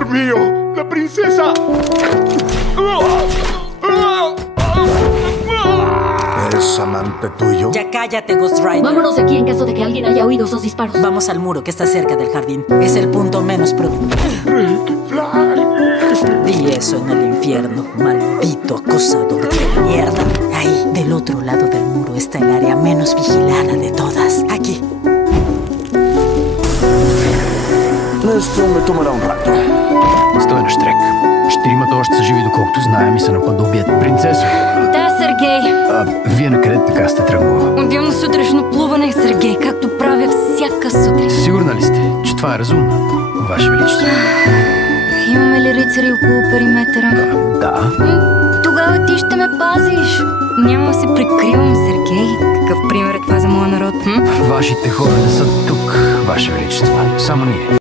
amor mío, la princesa. ¿Es amante tuyo? Ya cállate, Ghost Rider. Vámonos de aquí en caso de que alguien haya oído esos disparos. Vamos al muro que está cerca del jardín. Es el punto menos productivo. Rick Flag. Di eso en el infierno, maldito acosador de mierda. Ahí, del otro lado del muro, está el área menos vigilada de todas. Aquí. Esto me tomará un rato. Стой на штрек. Четиримата още са живи, доколкото знаем и се наподобият. Принцесо, Да, Сергей. вие накъде така сте тръгнала? Отивам на сутрешно плуване, Сергей, както правя всяка сутрин. Сигурна ли сте, че това е разумно, Ваше Величество? Имаме ли рицари около периметъра? Да. Тогава ти ще ме пазиш. Няма да се прикривам, Сергей. Какъв пример е това за моя народ? Вашите хора не са тук, Ваше Величество. Само ние.